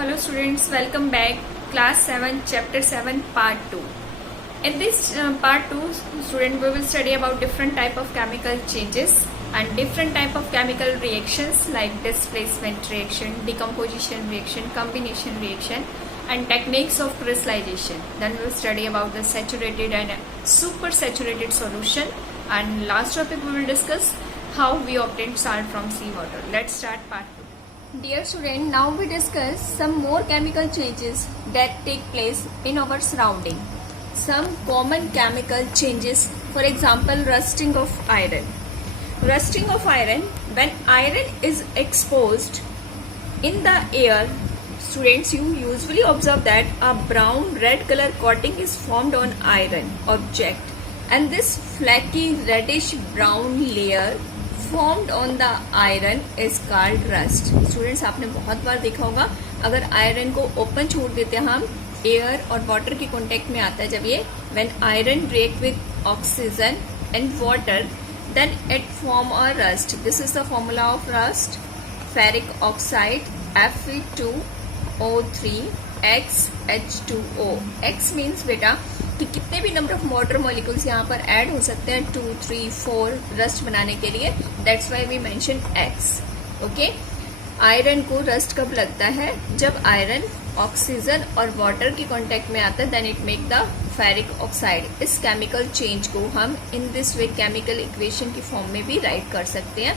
Hello students, welcome back. Class 7, Chapter 7, Part 2. In this Part 2, student, we will study about different type of chemical changes and different type of chemical reactions like displacement reaction, decomposition reaction, combination reaction and techniques of crystallization. Then we will study about the saturated and supersaturated solution, and last topic we will discuss how we obtain salt from seawater. Let's start Part 2. Dear student, now we discuss some more chemical changes that take place in our surrounding. Some common chemical changes, for example, rusting of iron. Rusting of iron, when iron is exposed in the air, students, you usually observe that a brown red color coating is formed on iron object, and this flaky reddish brown layer formed on the iron is called rust. Students, आपने बहुत बार देखा होगा, अगर iron को open छोड़ देते हैं हम, एयर और वाटर के कांटेक्ट में आता है जब ये, when iron react with oxygen and water, then it form a rust. This is the formula of rust. Ferric oxide Fe2O3 XH2O. X means बेटा कि कितने भी नंबर ऑफ वाटर मॉलिक्यूल्स यहाँ पर ऐड हो सकते हैं 2, 3, 4 रस्ट बनाने के लिए. That's why we mention X. Okay, iron को रस्ट कब लगता है? जब आयरन ऑक्सीजन और वाटर के कांटेक्ट में आता है, then it make the ferric oxide. इस केमिकल चेंज को हम in this way chemical equation की फॉर्म में भी राइट कर सकते हैं.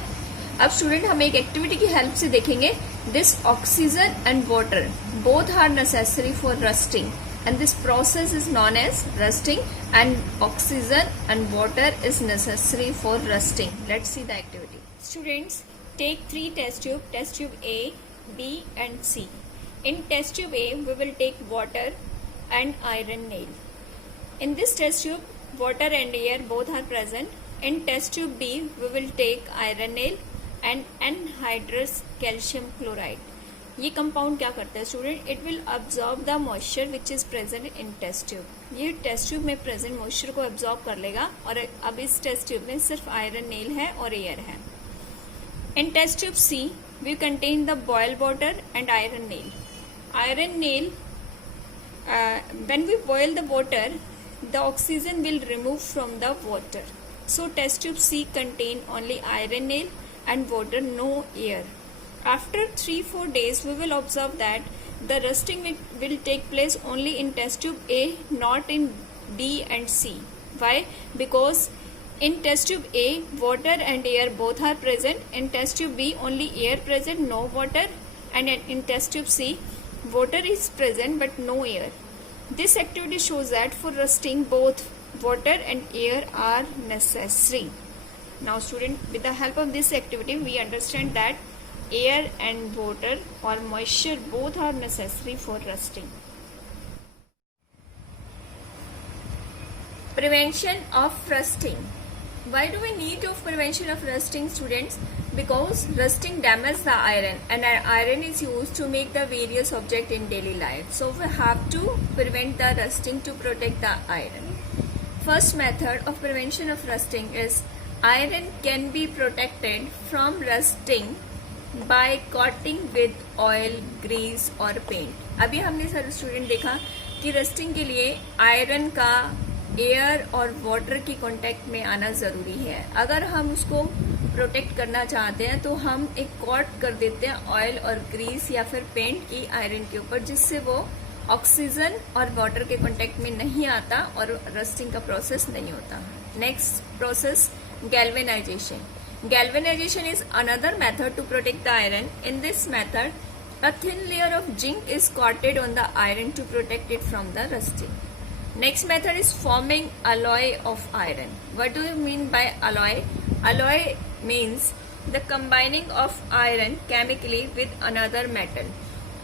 अब स्टूडेंट, हम एक एक्टिविटी की हेल्प से देखेंगे. This oxygen and water both are necessary for rusting, and this process is known as rusting, and oxygen and water is necessary for rusting. Let's see the activity. Students, take 3 test tube A, B and C. In test tube A, we will take water and iron nail. In this test tube, water and air both are present. In test tube B, we will take iron nail and anhydrous calcium chloride. ये compound क्या करता है student? It will absorb the moisture which is present in test tube. ये test tube में present moisture को absorb कर लेगा, और अब इस टेस्ट ट्यूब में सिर्फ आयरन नेल है और एयर है. In test tube C we contain the boiled water and iron nail. Iron nail, when we boil the water, the oxygen will remove from the water. So test tube C contain only iron nail and water, no air. After 3-4 days, we will observe that the rusting will take place only in test tube A, not in B and C. Why? Because in test tube A, water and air both are present. In test tube B, only air present, no water. And in test tube C, water is present but no air. This activity shows that for rusting, both water and air are necessary. Now student, with the help of this activity, we understand that air and water or moisture both are necessary for rusting. Prevention of rusting. Why do we need of prevention of rusting, students? Because rusting damages the iron, and iron is used to make the various objects in daily life. So we have to prevent the rusting to protect the iron. First method of prevention of rusting is iron can be protected from rusting by coating with oil, grease और paint. अभी हमने सारे student देखा कि rusting के लिए iron का air और वाटर की कांटेक्ट में आना ज़रूरी है. अगर हम उसको प्रोटेक्ट करना चाहते हैं तो हम एक कोट कर देते हैं ऑयल और ग्रीस या फिर पेंट की आयरन के ऊपर, जिससे वो ऑक्सीजन और वाटर के कांटेक्ट में नहीं आता और रस्टिंग का प्रोसेस नहीं होता. Next process, galvanization. Galvanization is another method to protect the iron. In this method, a thin layer of zinc is coated on the iron to protect it from the rusting. Next method is forming alloy of iron. What do you mean by alloy? Alloy means the combining of iron chemically with another metal.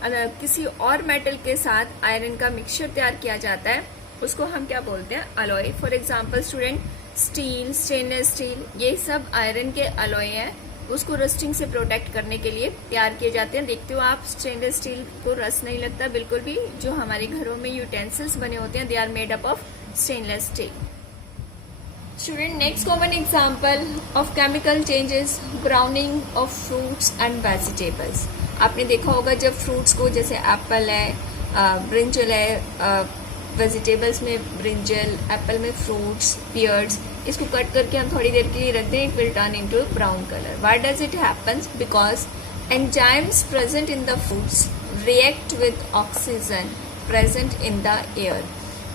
अगर किसी और metal के साथ iron का mixture तैयार किया जाता है, उसको हम क्या बोलते हैं? Alloy. For example student, steel, stainless steel, ये सब आयरन के अलॉय हैं. उसको रस्टिंग से प्रोटेक्ट करने के लिए तैयार किए जाते हैं. देखते हो आप, स्टेनलेस स्टील को रस्ट नहीं लगता बिल्कुल भी. जो हमारे घरों में यूटेंसिल्स बने होते हैं, they are made up of stainless steel. Student, next common example of chemical changes, browning of fruits and vegetables. आपने देखा होगा जब फ्रूट्स को, जैसे एप्पल है, ब्रिंजल है, वेजिटेबल्स में ब्रिंजल, एप्पल में फ्रूट्स, पियर्स, इसको कट करके हम थोड़ी देर के लिए रख दें, it will turn into brown colour. Why does it happens? Because enzymes present in the fruits react with oxygen present in the air.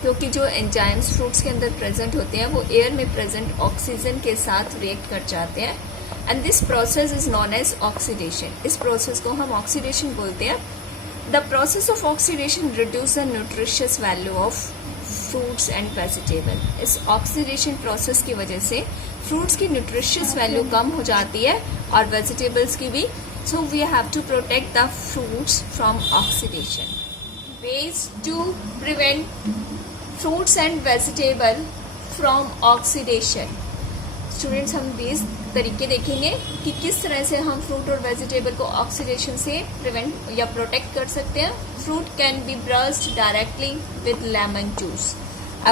क्योंकि जो एंजाइम्स फ्रूट्स के अंदर प्रेजेंट होते हैं वो एयर में प्रेजेंट ऑक्सीजन के साथ रिएक्ट कर जाते हैं. And this process is known as oxidation. इस प्रोसेस को हम ऑक्सीडेशन बोलते हैं. The process of oxidation reduce the nutritious value of fruits and vegetable. इस ऑक्सीडेशन प्रोसेस की वजह से फ्रूट्स की न्यूट्रिशियस वैल्यू कम हो जाती है और वेजिटेबल्स की भी. So we have to protect the fruits from oxidation. ways to prevent fruits and vegetable from oxidation. Students, हम 20 तरीके देखेंगे कि किस तरह से हम फ्रूट और वेजिटेबल को ऑक्सीडेशन से प्रिवेंट या प्रोटेक्ट कर सकते हैं. Fruit can be brushed directly with lemon juice.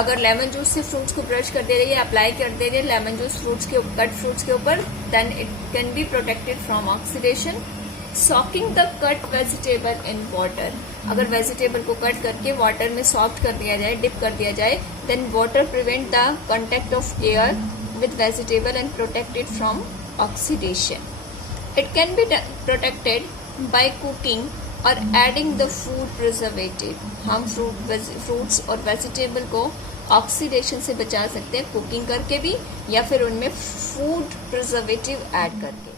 अगर लेमन जूस से फ्रूट्स को ब्रश कर दे रही है, अप्लाई कर दे रही है लेमन जूस फ्रूट्स के कट फ्रूट्स के ऊपर, then it can be protected from oxidation. Soaking the cut vegetable in water. अगर वेजिटेबल को कट करके वाटर में सॉफ्ट कर दिया जाए, डिप कर दिया जाए, then water prevent the contact of air with vegetable and protect it from oxidation. It can be protected by cooking or adding the food preservative. हम fruits और vegetable को ऑक्सीडेशन से बचा सकते हैं कुकिंग करके भी, या फिर उनमें फूड प्रिजर्वेटिव ऐड करके.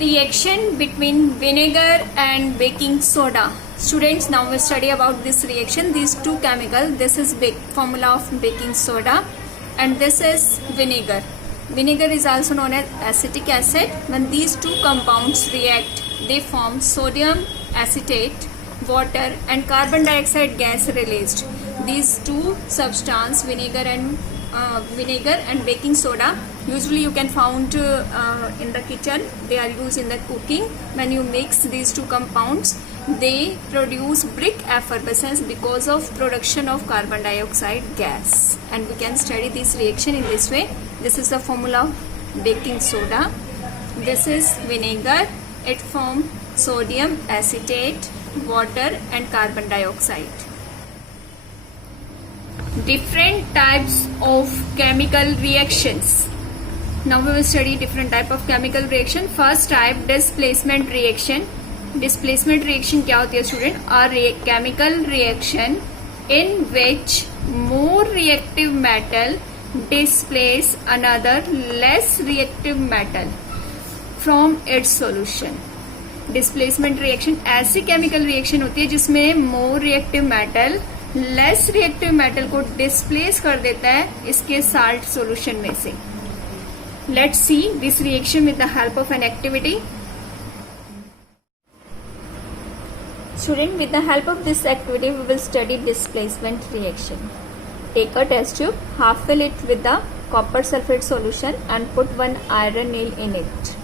Reaction between vinegar and baking soda. Students, now we study about this reaction. These two chemicals. This is formula of baking soda. And this is vinegar. Vinegar is also known as acetic acid. When these two compounds react, they form sodium acetate, water and carbon dioxide gas released. These two substances, vinegar and baking soda, usually you can found in the kitchen. They are used in the cooking. When you mix these two compounds, they produce brick effervescence because of production of carbon dioxide gas. And we can study this reaction in this way. This is the formula of baking soda. This is vinegar. It forms sodium acetate, water and carbon dioxide. Different types of chemical reactions. Now we will study different type of chemical reaction. First type, displacement reaction. Displacement reaction क्या होती है student? A chemical reaction in which more reactive metal displace another less reactive metal from its solution. Displacement reaction ऐसी chemical reaction होती है जिसमें more reactive metal less reactive metal को displace कर देता है इसके salt solution में से. Let's see this reaction with the help of an activity. Student, with the help of this activity, we will study displacement reaction. Take a test tube, half fill it with the copper sulfate solution and put one iron nail in it.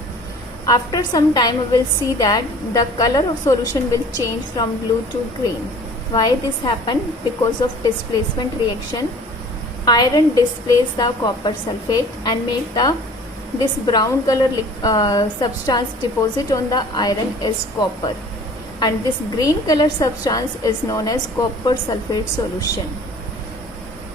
After some time, we will see that the color of solution will change from blue to green. Why this happened? Because of displacement reaction. Iron displaces the copper sulfate and make this brown color substance deposit on the iron is copper. And this green color substance is known as copper sulfate solution.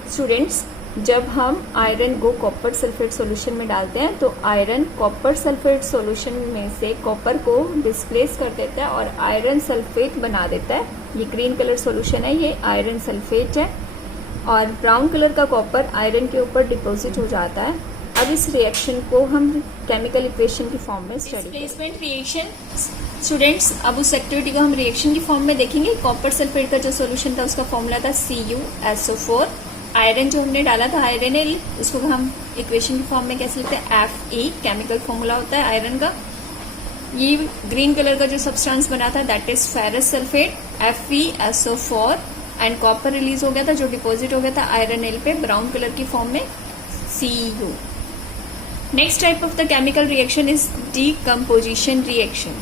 Students, जब हम iron को copper sulphate solution में डालते हैं तो iron copper sulphate solution में से copper को डिस्प्लेस कर देता है और आयरन सल्फेट बना देता है. ये ग्रीन कलर सॉल्यूशन है, ये आयरन सल्फेट है और ब्राउन कलर का कॉपर आयरन के ऊपर डिपॉजिट हो जाता है. अब इस रिएक्शन को हम केमिकल इक्वेशन की फॉर्म में स्टडी करेंगे. डिस्प्लेसमेंट रिएक्शन स्टूडेंट्स, अब उस एक्टिविटी को हम रिएक्शन की फॉर्म में देखेंगे. कॉपर सल्फेट का जो सॉल्यूशन था उसका फॉर्मूला था CuSO4. आयरन जो हमने डाला था आयरन एल, इसको हम इक्वेशन की फॉर्म में कैसे लिखते हैं? Fe. केमिकल फॉर्मूला होता है आयरन का. ये ग्रीन कलर का जो सब्सटेंस बना था that is ferrous sulphate FeSO4 and copper release हो गया था जो डिपॉजिट हो गया था आयरन एल पे ब्राउन कलर की फॉर्म में Cu. Next type of the chemical reaction is decomposition reaction.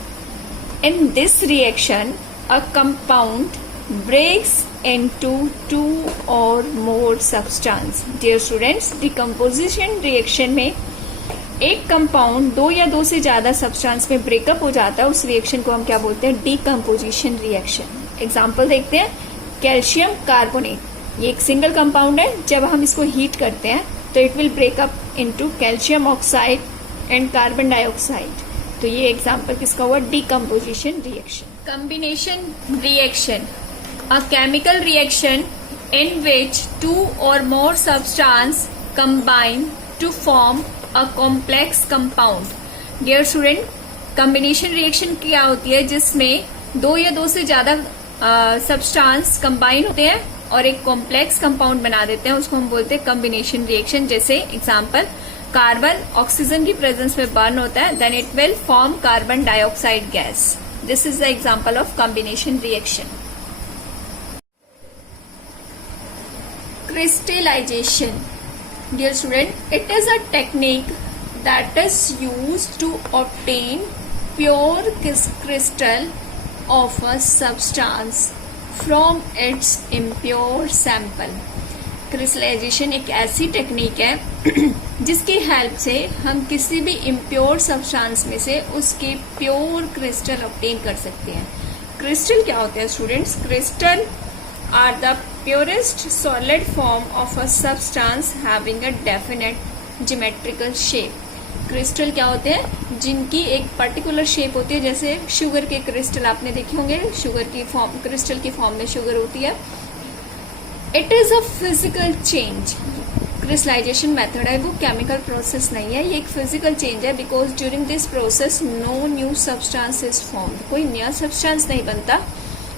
In this reaction, a compound breaks into two or more substance. Dear students, decomposition reaction में एक compound दो या दो से ज्यादा सब्सटेंस में ब्रेकअप हो जाता है, उस रिएक्शन को हम क्या बोलते हैं? Decomposition reaction. एग्जांपल देखते हैं, कैल्शियम कार्बोनेट, ये एक सिंगल कंपाउंड है। जब हम इसको हीट करते हैं तो it will breakup into calcium oxide and carbon dioxide. तो ये एग्जांपल किसका हुआ? Decomposition reaction. Combination reaction, a chemical reaction in which two or more substance combine to form a complex compound. Dear student, combination reaction क्या होती है? जिसमें दो या दो से ज्यादा सब्सटेंस कंबाइन होते हैं और एक कॉम्प्लेक्स कंपाउंड बना देते हैं, उसको हम बोलते हैं कॉम्बिनेशन रिएक्शन। जैसे एग्जांपल, कार्बन ऑक्सीजन की प्रेजेंस में बर्न होता है, then it will form carbon dioxide gas. This is the example of combination reaction. Crystallization. Dear student, it is a technique that is used to obtain pure crystal of a substance from its impure sample. Crystallization एक ऐसी technique है जिसकी help से हम किसी भी impure substance में से उसके प्योर क्रिस्टल ऑब्टेन कर सकते हैं। क्रिस्टल क्या होते हैं students? Crystal are the purest solid form of a substance having a definite geometrical shape. Crystal क्या होते हैं? जिनकी एक पर्टिकुलर शेप होती है। जैसे शुगर के क्रिस्टल आपने देखे होंगे, शुगर की फॉर्म, क्रिस्टल की फॉर्म में शुगर होती है। It is a physical change. Crystallization method है, वो केमिकल प्रोसेस नहीं है, ये एक फिजिकल चेंज है। Because during this process no new substance is formed, कोई नया सब्सटेंस नहीं बनता।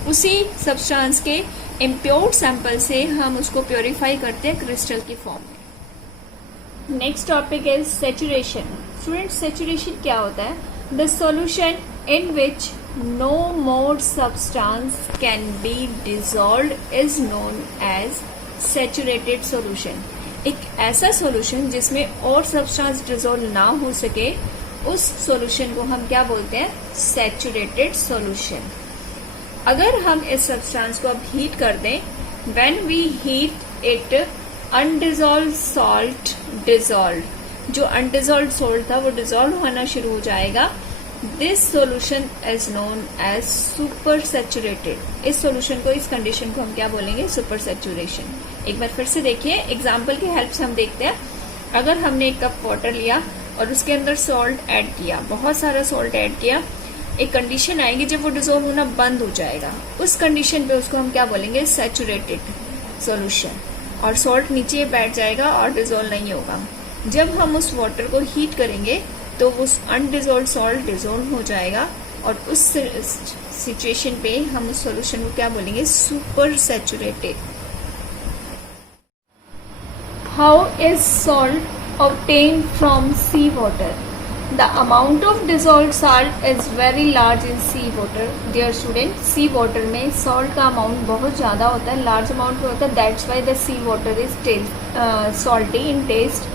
उसी सब्सटेंस के इम्प्योर सैंपल से हम उसको प्योरीफाई करते हैं क्रिस्टल की फॉर्म में। Next topic is saturation. Student, saturation क्या होता है? The solution in which no more substance can be dissolved is known as saturated solution. एक ऐसा सॉल्यूशन जिसमें और सब्सटेंस डिसॉल्व ना हो सके, उस सॉल्यूशन को हम क्या बोलते हैं? Saturated solution. अगर हम इस सब्सटेंस को अब हीट कर दें, when we heat it, undissolved salt dissolve, जो अनडिजॉल्व सॉल्ट था वो डिजॉल्व होना शुरू हो जाएगा। This solution is known as supersaturated. इस सॉल्यूशन को, इस कंडीशन को हम क्या बोलेंगे? Supersaturation. एक बार फिर से देखिए, एग्जाम्पल की हेल्प से हम देखते हैं। अगर हमने एक कप वाटर लिया और उसके अंदर सॉल्ट ऐड किया, बहुत सारा सॉल्ट ऐड किया, एक कंडीशन आएगी जब वो डिसॉल्व होना बंद हो जाएगा। उस कंडीशन पे उसको हम क्या बोलेंगे? Saturated solution. और सॉल्ट नीचे बैठ जाएगा और डिसॉल्व नहीं होगा। जब हम उस वाटर को हीट करेंगे तो उस अनडिसॉल्व सॉल्ट डिसॉल्व हो जाएगा और उस सिचुएशन पे हम उस सॉल्यूशन को क्या बोलेंगे? Supersaturated. How is salt obtained from seawater? The amount of dissolved salt is very large in sea water. Dear student, sea water में salt का amount बहुत ज़्यादा होता है, large amount में होता है. That's why the sea water is salty in taste.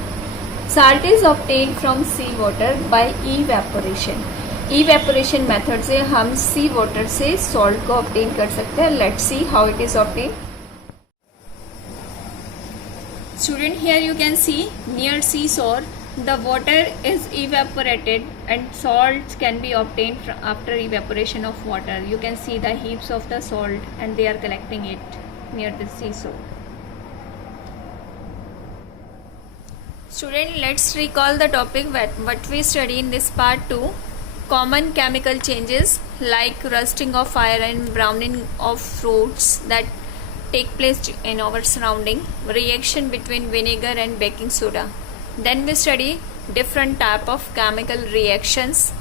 Salt is obtained from sea water by evaporation. Evaporation method से हम sea water से salt को obtain कर सकते हैं. Let's see how it is obtained. Student, here you can see near seashore, the water is evaporated and salts can be obtained after evaporation of water. You can see the heaps of the salt and they are collecting it near the seashore. Student, let's recall the topic what we study in this part 2. Common chemical changes like rusting of iron and browning of fruits that take place in our surrounding, reaction between vinegar and baking soda. Then we study different type of chemical reactions,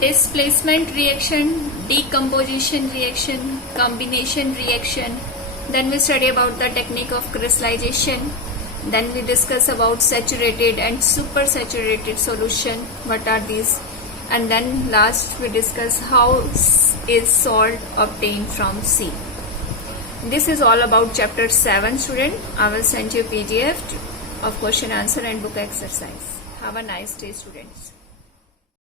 displacement reaction, decomposition reaction, combination reaction. Then we study about the technique of crystallization. Then we discuss about saturated and super saturated solution. What are these? And then last we discuss how is salt obtained from sea. This is all about chapter 7, student. I will send you PDF of question answer and book exercise. Have a nice day, students.